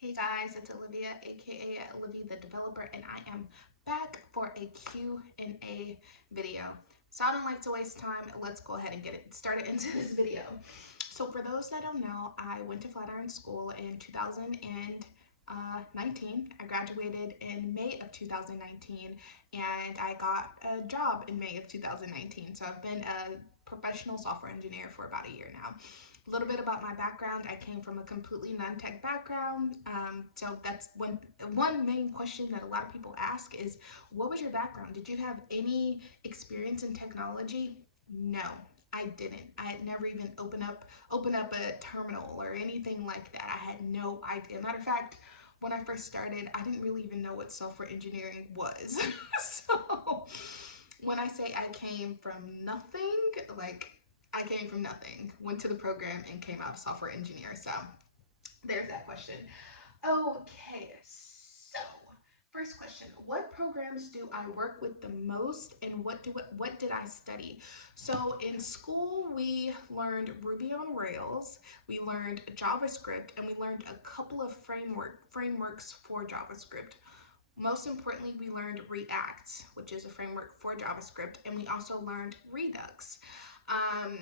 Hey guys, it's Olivia, aka Livie the developer, and I am back for a Q&A video. So I don't like to waste time. Let's go ahead and get it started into this video. So for those that don't know, I went to Flatiron School in 2019. I graduated in May of 2019 and I got a job in May of 2019. So I've been a professional software engineer for about a year now. A little bit about my background. I came from a completely non-tech background. So that's one main question that a lot of people ask is, what was your background? Did you have any experience in technology? No, I didn't. I had never even opened up a terminal or anything like that. I had no idea. Matter of fact, when I first started, I didn't really even know what software engineering was. So when I say I came from nothing, like I came from nothing, went to the program and came out a software engineer. So there's that question. Okay, so first question: what programs do I work with the most, and what did I study? So in school, we learned Ruby on Rails, we learned JavaScript, and we learned a couple of frameworks for JavaScript. Most importantly, we learned React, which is a framework for JavaScript, and we also learned Redux. Um,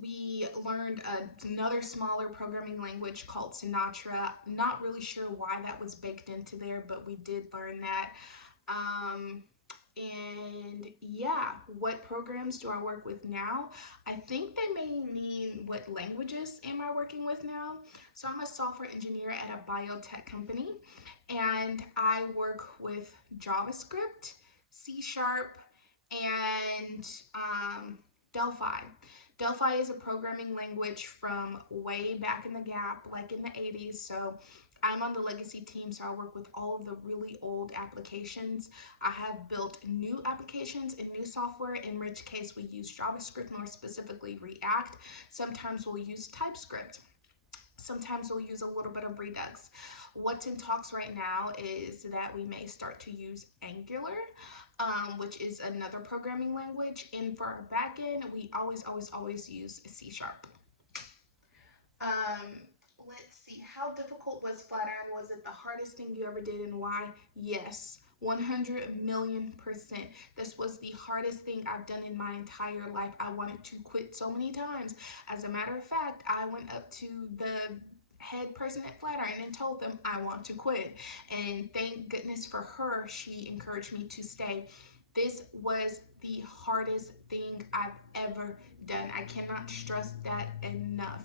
we learned another smaller programming language called Sinatra. Not really sure why that was baked into there, but we did learn that. Um, and yeah, what programs do I work with now? I think they may mean what languages am I working with now. So I'm a software engineer at a biotech company, and I work with JavaScript, C Sharp, and Delphi. Delphi is a programming language from way back in the gap, like in the 80s. So I'm on the legacy team, so I work with all of the really old applications. I have built new applications and new software, in which case we use JavaScript, more specifically React. Sometimes we'll use TypeScript. Sometimes we'll use a little bit of Redux. What's in talks right now is that we may start to use Angular, which is another programming language. And for our backend, we always use C Sharp. Um, let's see, how difficult was Flatiron? Was it the hardest thing you ever did, and why? Yes, 100,000,000%. This was the hardest thing I've done in my entire life. I wanted to quit so many times. As a matter of fact, I went up to the head person at Flatiron and told them I want to quit. And thank goodness for her, she encouraged me to stay. This was the hardest thing I've ever done. I cannot stress that enough.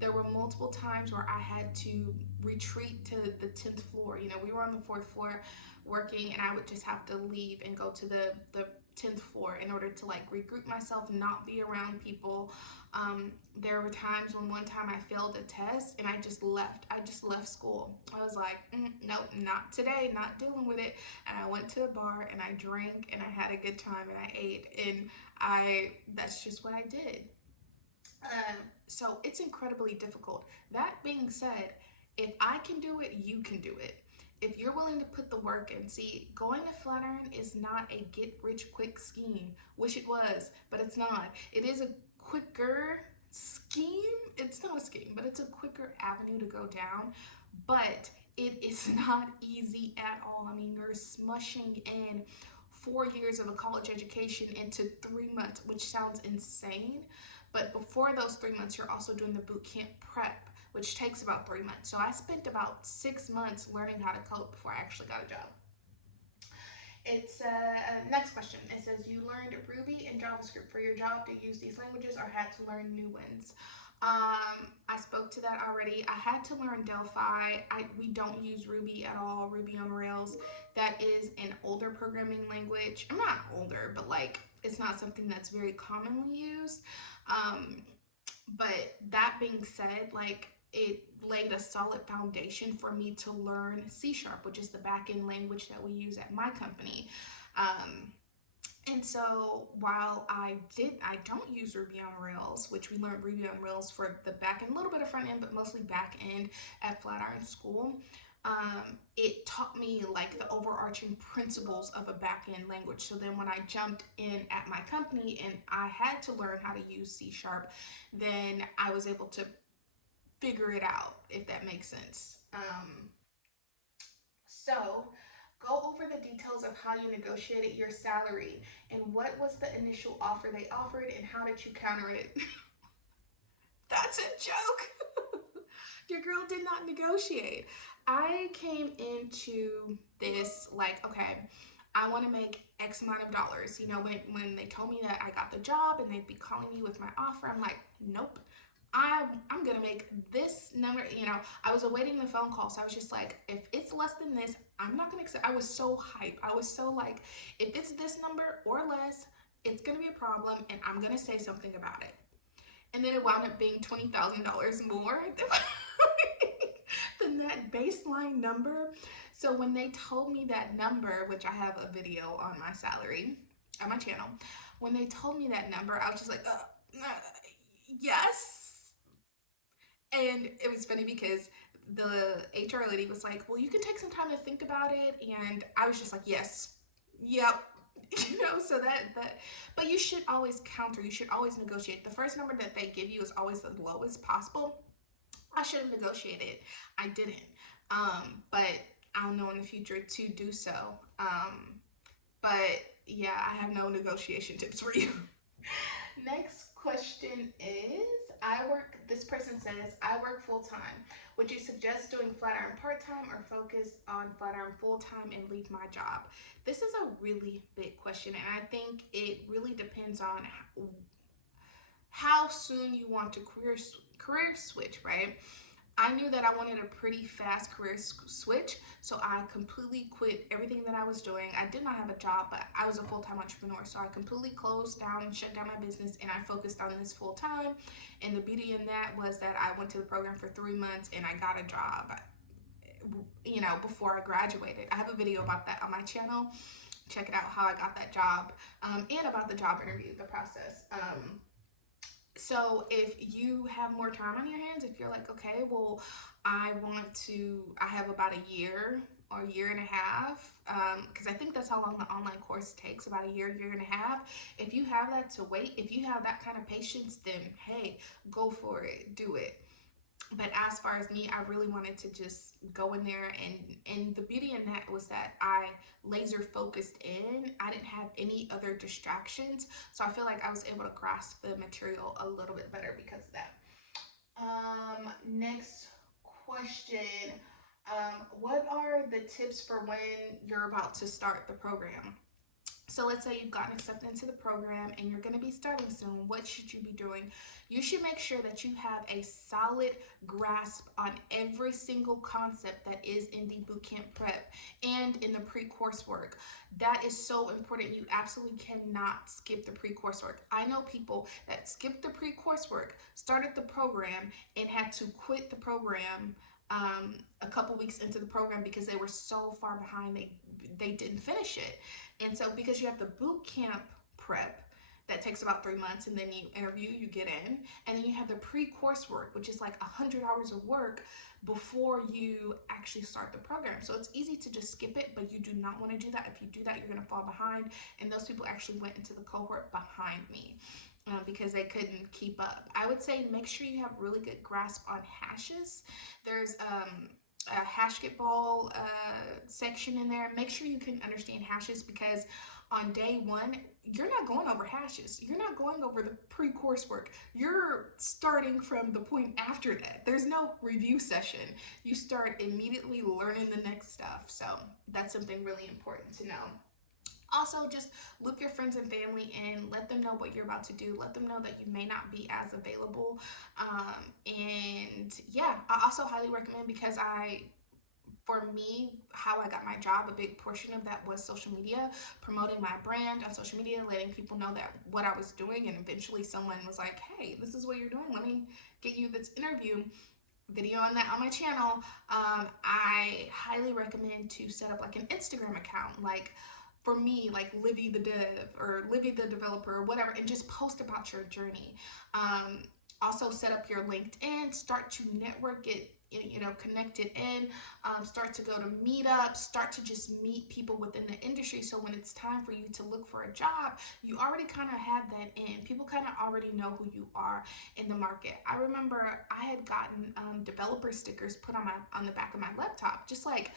There were multiple times where I had to retreat to the 10th floor. You know, we were on the 4th floor working, and I would just have to leave and go to the 10th floor in order to like regroup myself, not be around people. There were times when one time I failed a test and I just left. I just left school. I was like, nope, not today, not dealing with it. And I went to a bar and I drank and I had a good time and I ate, and that's just what I did. So it's incredibly difficult. That being said, if I can do it, you can do it. If you're willing to put the work in, see, going to Flatiron is not a get rich quick scheme. Wish it was, but it's not. It is a quicker scheme. It's not a scheme, but it's a quicker avenue to go down. But it is not easy at all. I mean, you're smushing in 4 years of a college education into 3 months, which sounds insane. But before those 3 months, you're also doing the bootcamp prep, which takes about 3 months. So I spent about 6 months learning how to code before I actually got a job. It's next question. It says you learned Ruby and JavaScript for your job. Do you use these languages or had to learn new ones? I spoke to that already. I had to learn Delphi. We don't use Ruby at all. Ruby on Rails. That is an older programming language. I'm not older, but like it's not something that's very commonly used. Um, but that being said, like it laid a solid foundation for me to learn C Sharp, which is the backend language that we use at my company. Um, and so while I don't use Ruby on Rails, which we learned Ruby on Rails for the back end, a little bit of front end, but mostly back end at Flatiron School. It taught me like the overarching principles of a back end language. So then when I jumped in at my company and I had to learn how to use C Sharp, then I was able to figure it out, if that makes sense. So go over the details of how you negotiated your salary and what was the initial offer they offered and how did you counter it. That's a joke. Your girl did not negotiate. I came into this like, okay, I want to make X amount of dollars. You know, when they told me that I got the job and they'd be calling me with my offer, I'm like, nope. I'm gonna make this number. You know, I was awaiting the phone call, so I was just like, if it's less than this, I'm not gonna accept. I was so hyped. I was so like, if it's this number or less, it's gonna be a problem, and I'm gonna say something about it. And then it wound up being $20,000 more than that baseline number. So when they told me that number, which I have a video on my salary on my channel, when they told me that number, I was just like, yes. And it was funny because the HR lady was like, well, you can take some time to think about it. And I was just like, yes, yep. You know, so but you should always counter, you should always negotiate. The first number that they give you is always the lowest possible. I should have negotiated. I didn't. But I'll know in the future to do so. But yeah, I have no negotiation tips for you. Next question is, this person says, I work full time. Would you suggest doing Flatiron part time or focus on Flatiron full time and leave my job? This is a really big question, and I think it really depends on how soon you want to career switch, right? I knew that I wanted a pretty fast career switch, so I completely quit everything that I was doing. I did not have a job, but I was a full-time entrepreneur, so I completely closed down and shut down my business, and I focused on this full-time. And the beauty in that was that I went to the program for 3 months, and I got a job, you know, before I graduated. I have a video about that on my channel. Check it out, how I got that job, and about the job interview, the process. So if you have more time on your hands, if you're like, okay, well, I have about a year or a year and a half, because I think that's how long the online course takes, about a year and a half. If you have that to wait, if you have that kind of patience, then hey, go for it, do it. But as far as me, I really wanted to just go in there, and the beauty in that was that I laser focused in. I didn't have any other distractions, so I feel like I was able to grasp the material a little bit better because of that. Next question. What are the tips for when you're about to start the program? So let's say you've gotten accepted into the program and you're going to be starting soon. What should you be doing? You should make sure that you have a solid grasp on every single concept that is in the bootcamp prep and in the pre-coursework. That is so important. You absolutely cannot skip the pre-coursework. I know people that skipped the pre-coursework, started the program, and had to quit the program a couple weeks into the program because they were so far behind they didn't finish it. And so because you have the boot camp prep that takes about 3 months, and then you interview, you get in, and then you have the pre-course work, which is like 100 hours of work before you actually start the program. So it's easy to just skip it, but you do not want to do that. If you do that, you're going to fall behind, and those people actually went into the cohort behind me. Because they couldn't keep up. I would say make sure you have really good grasp on hashes. There's a HashGetBall section in there. Make sure you can understand hashes, because on day one, you're not going over hashes. You're not going over the pre-course work. You're starting from the point after that. There's no review session. You start immediately learning the next stuff. So that's something really important to know. Also, just loop your friends and family and let them know what you're about to do. Let them know that you may not be as available. And yeah, I also highly recommend, because for me, how I got my job, a big portion of that was social media, promoting my brand on social media, letting people know that what I was doing. And eventually someone was like, hey, this is what you're doing. Let me get you this interview video on that on my channel. I highly recommend to set up like an Instagram account, like for me, like Livie the Dev or Livie the Developer or whatever, and just post about your journey. Also set up your LinkedIn, start to network it, connect it in, start to go to meetups, start to just meet people within the industry. So when it's time for you to look for a job, you already kind of have that in. People kind of already know who you are in the market. I remember I had gotten developer stickers put on the back of my laptop, just like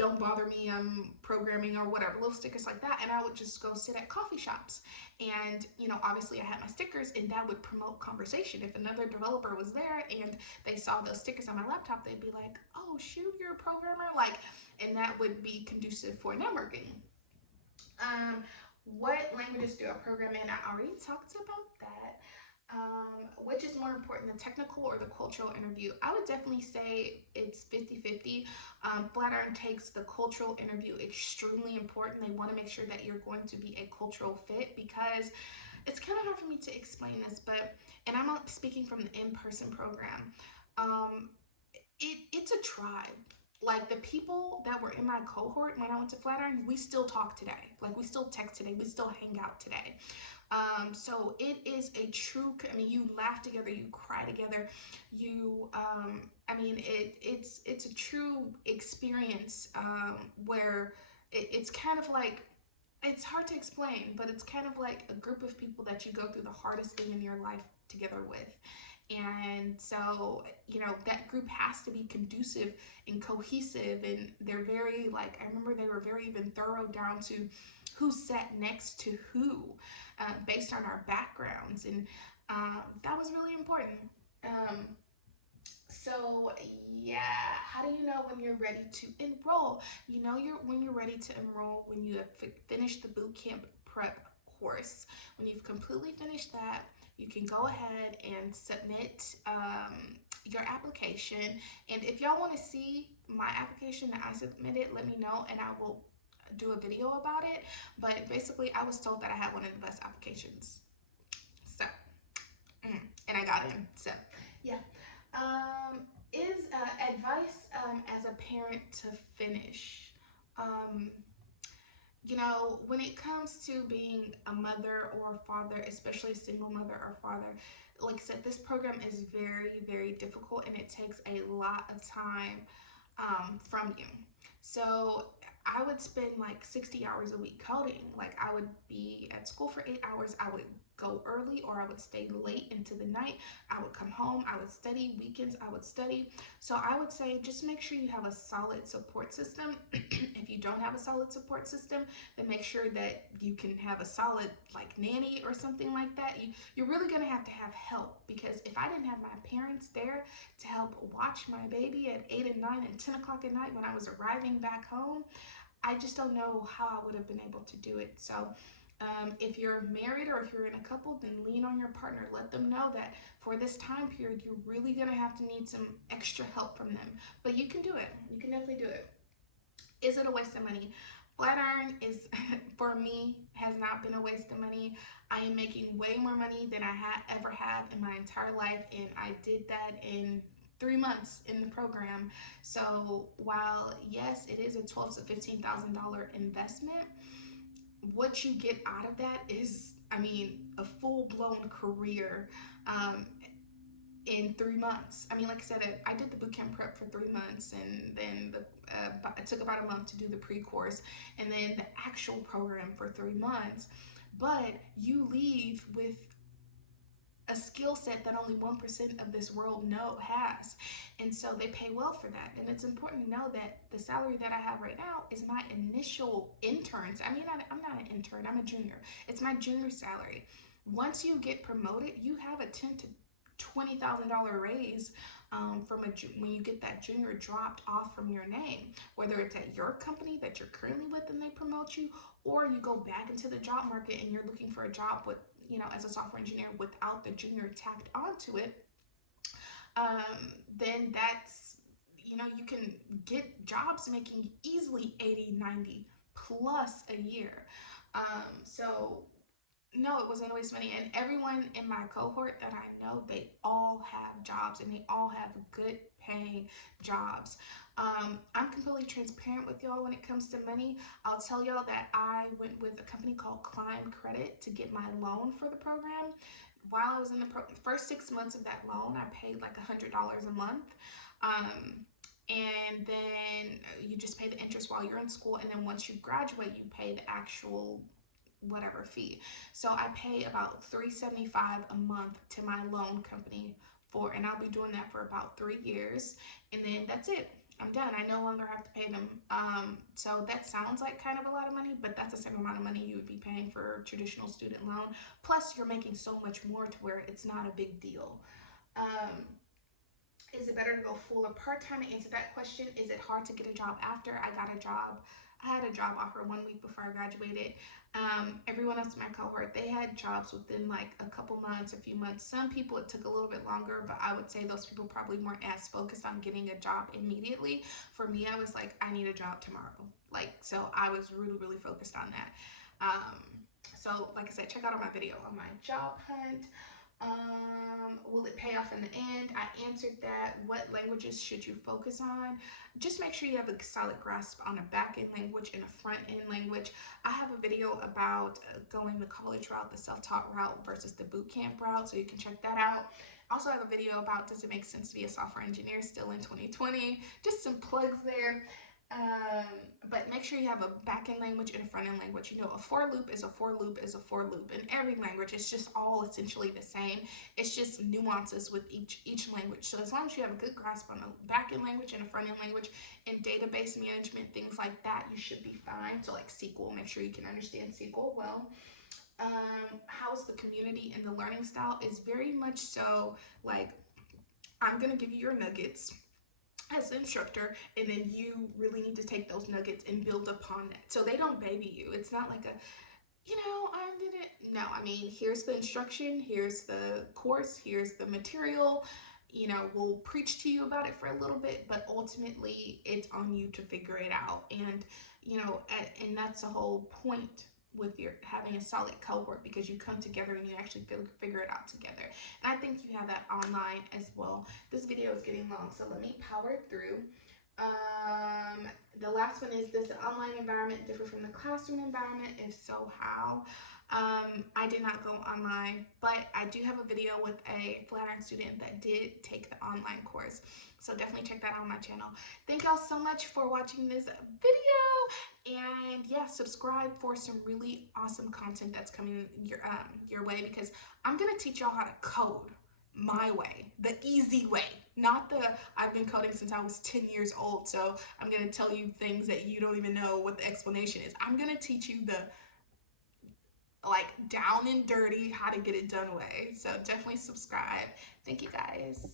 don't bother me, I'm programming, or whatever, little stickers like that. And I would just go sit at coffee shops. And, you know, obviously I had my stickers, and that would promote conversation. If another developer was there and they saw those stickers on my laptop, they'd be like, oh, shoot, you're a programmer? Like, and that would be conducive for networking. What languages do I program in? I already talked about that. Which is more important, the technical or the cultural interview? I would definitely say it's 50-50. Flatiron takes the cultural interview extremely important. They want to make sure that you're going to be a cultural fit, because it's kind of hard for me to explain this, but, and I'm not speaking from the in-person program. Um, it's a tribe. Like, the people that were in my cohort when I went to Flatiron, we still talk today. Like, we still text today. We still hang out today. So it is a true, I mean, you laugh together, you cry together, you, I mean, it's a true experience, where it's kind of like, it's hard to explain, but it's kind of like a group of people that you go through the hardest thing in your life together with. And so, you know, that group has to be conducive and cohesive, and they're very, like, I remember they were very even thorough down to who sat next to who, based on our backgrounds, and that was really important. Um, so yeah, how do you know when you're ready to enroll? You know when you're ready to enroll when you have finished the bootcamp prep course. When you've completely finished that, you can go ahead and submit your application. And if y'all want to see my application that I submitted, let me know and I will do a video about it. But basically, I was told that I had one of the best applications. So, and I got in. So, yeah. Is advice as a parent to finish? Um, you know, when it comes to being a mother or a father, especially a single mother or father, like I said, this program is very, very difficult, and it takes a lot of time from you. So I would spend like 60 hours a week coding. Like, I would be at school for 8 hours. I would go early or I would stay late into the night. I would come home. I would study. Weekends, I would study. So I would say just make sure you have a solid support system. If you don't have a solid support system, then make sure that you can have a solid, like, nanny or something like that. You're really going to have help, because if I didn't have my parents there to help watch my baby at 8 and 9 and 10 o'clock at night when I was arriving back home, I just don't know how I would have been able to do it. So if you're married or if you're in a couple, then lean on your partner. Let them know that for this time period, you're really going to have to need some extra help from them. But you can do it. You can definitely do it. Is it a waste of money? Flatiron is, for me, has not been a waste of money. I am making way more money than I ever have in my entire life, and I did that in 3 months in the program. So while yes, it is a $12,000 to $15,000 investment, what you get out of that is, I mean, a full-blown career in 3 months. I mean, like I said, I did the bootcamp prep for 3 months, and then it took about a month to do the pre-course, and then the actual program for 3 months. But you leave with a skill set that only 1% of this world has, and so they pay well for that. And it's important to know that the salary that I have right now is my initial interns. I mean, I'm not an intern, I'm a junior. It's my junior salary. Once you get promoted, you have a $10,000 to $20,000 raise when you get that junior dropped off from your name, whether it's at your company that you're currently with and they promote you, or you go back into the job market and you're looking for a job with, you know, as a software engineer without the junior tacked onto it. Then that's, you know, you can get jobs making easily 80, 90 plus a year. So no, it wasn't a waste of money. And everyone in my cohort that I know, they all have jobs, and they all have good paying jobs. I'm completely transparent with y'all when it comes to money. I'll tell y'all that I went with a company called Climb Credit to get my loan for the program. While I was in the first 6 months of that loan, I paid like $100 a month. And then you just pay the interest while you're in school, and then once you graduate, you pay the actual whatever fee. So I pay about $375 a month to my loan company and I'll be doing that for about 3 years, and then that's it. I'm done. I no longer have to pay them. So that sounds like kind of a lot of money, but that's the same amount of money you would be paying for a traditional student loan. Plus, you're making so much more to where it's not a big deal. Um, is it better to go full or part-time? To answer that question, is it hard to get a job after? I had a job offer 1 week before I graduated. Everyone else in my cohort, they had jobs within like a couple months, a few months. Some people it took a little bit longer, but I would say those people probably weren't as focused on getting a job immediately. For me, I was like, I need a job tomorrow. Like, so I was really, really focused on that. So like I said, check out my video on my job hunt. Will it pay off in the end? I answered that. What languages should you focus on? Just make sure you have a solid grasp on a back-end language and a front-end language. I have a video about going the college route, the self-taught route versus the bootcamp route, so you can check that out. Also, I have a video about does it make sense to be a software engineer still in 2020? Just some plugs there. But make sure you have a back-end language and a front-end language. You know, a for loop is a for loop is a for loop. In every language, it's just all essentially the same. It's just nuances with each language. So as long as you have a good grasp on a back-end language and a front-end language and database management, things like that, you should be fine. So like SQL, make sure you can understand SQL well. How's the community and the learning style? Is very much so like, I'm going to give you your nuggets as an instructor, and then you really need to take those nuggets and build upon that. So they don't baby you. It's not like a, I did it. No, I mean, here's the instruction, here's the course, here's the material. We'll preach to you about it for a little bit, but ultimately it's on you to figure it out. And, and that's the whole point with your having a solid cohort, because you come together and you actually figure it out together. And I think you have that online as well. This video is getting long, so let me power through. The last one is, does the online environment differ from the classroom environment? If so, how? I did not go online, but I do have a video with a Flatiron student that did take the online course. So definitely check that out on my channel. Thank y'all so much for watching this video. And yeah, subscribe for some really awesome content that's coming your way, because I'm going to teach y'all how to code my way, the easy way, not the I've been coding since I was 10 years old, so I'm going to tell you things that you don't even know what the explanation is. I'm going to teach you the down and dirty how to get it done way. So definitely subscribe. Thank you guys.